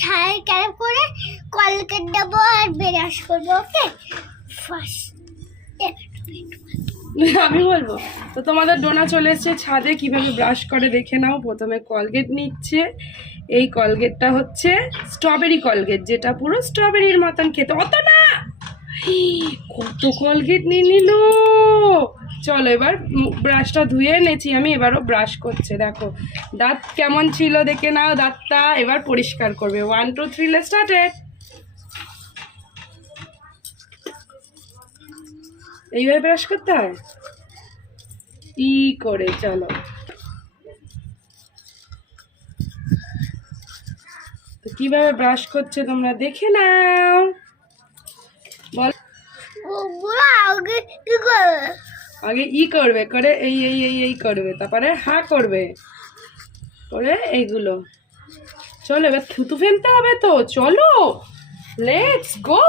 ছাই ক্যারেপ করে কলকেট দেবো আর ব্রাশ করব ওকে ফার্স্ট আমি বলব, তো তোমাদের ডোনা চলে এসছে ছাদে, কীভাবে ব্রাশ করে দেখে নাও। প্রথমে কলগেট নিচ্ছে, এই কলগেটটা হচ্ছে স্ট্রবেরি কলগেট, যেটা পুরো স্ট্রবেরির মতন খেতে। অত না! কত কলগেট নিয়ে নিল! চলো এবার ব্রাশটা ধুয়ে এনেছি আমি, এবারও ব্রাশ করছে, দেখো। দাঁত কেমন ছিল দেখে নাও, দাঁতটা এবার পরিষ্কার করবে। ওয়ান টু থ্রি লে স্টার্টেড এইভাবে ব্রাশ করতে হয়? ই করে, চলো। তো কীভাবে ব্রাশ করছে তোমরা দেখে নাও। বল আগে ই করবে, করে এই এই এই এই করবে, তারপরে হা করবে, করে এইগুলো। চলো, এবার থুতু ফেলতে হবে তো, চলো লেটস গো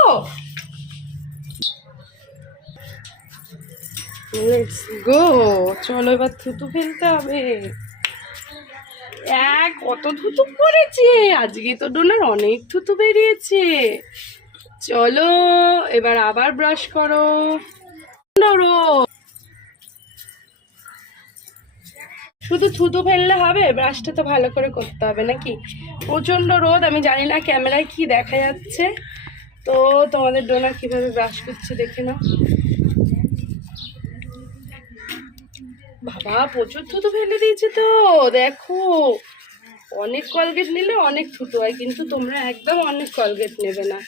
লেটস গো চলো, এবার থুতু ফেলতে হবে। এক, কত থুতু পড়েছে? আজকে তো ডোনার অনেক থুতু বেরিয়েছে। চলো, এবার আবার ব্রাশ করো। ধরো। শুধু থুতু ফেললে হবে ব্রাশটা তো ভালো করে করতে হবে নাকি? প্রচণ্ড রোদ, আমি জানি না ক্যামেরায় কি দেখা যাচ্ছে। তো তোমাদের ডোনা কীভাবে ব্রাশ করছে দেখে নাও। বাবা, প্রচুর থুতু ফেলে দিয়েছে তো, দেখো। অনেক কলগেট নিলে অনেক থুতু হয়, কিন্তু তোমরা একদম অনেক কলগেট নেবে না।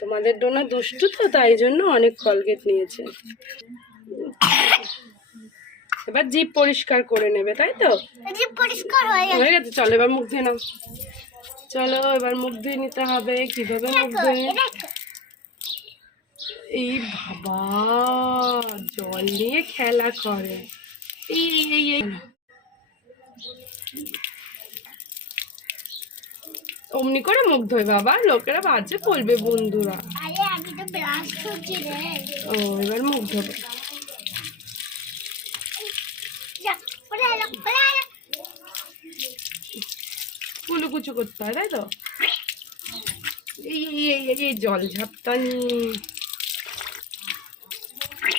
তোমাদের ডোনা দুষ্টু তো, তাই জন্য অনেক কলগেট নিয়েছে। এবার জিপ পরিষ্কার করে নেবে তাই তো? পরিষ্কার হয়ে গেছে। চলো এবার মুখ ধুয়ে নাও। চলো এবার মুখ ধুয়ে নিতে হবে কীভাবে মুখ ধুয়ে? এই বাবা জল নিয়ে খেলা করে। এই এই এই এই। অমনি করে মুখ ধোয় বাবা লোকেরা বাজে বলবে বন্ধুরা। আরে আমি তো ব্রাশ করছি রে। ও এবার মুখ ধোবে। কুলুকুচু করতে হয়, তাই তো? এই এই এই জল ঝাপটানি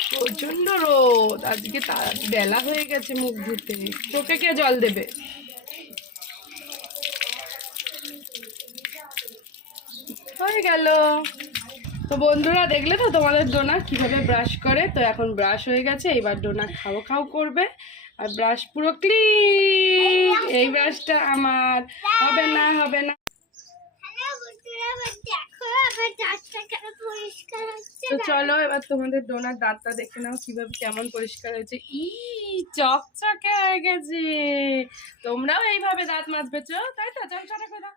প্রচণ্ড রোদ। আজকে তা- বেলা হয়ে গেছে মুখ ধুতে। তোকে কে জল দেবে? হয়ে গেল। তো বন্ধুরা, দেখলে তো তোমাদের ডোনা কীভাবে ব্রাশ করে? তো এখন ব্রাশ হয়ে গেছে, এবার ডোনা খাও খাও করবে। আর ব্রাশ পুরো ক্লিন এই ব্রাশটা আমার। হবে না হবে না। তো চলো এবার তোমাদের ডোনার দাঁতটা দেখে নাও কীভাবে কেমন পরিষ্কার হয়েছে। ই চকচকে হয়ে গেছে। তোমরাও এইভাবে দাঁত মাজবে চো তাই তো? চল চলে দাও।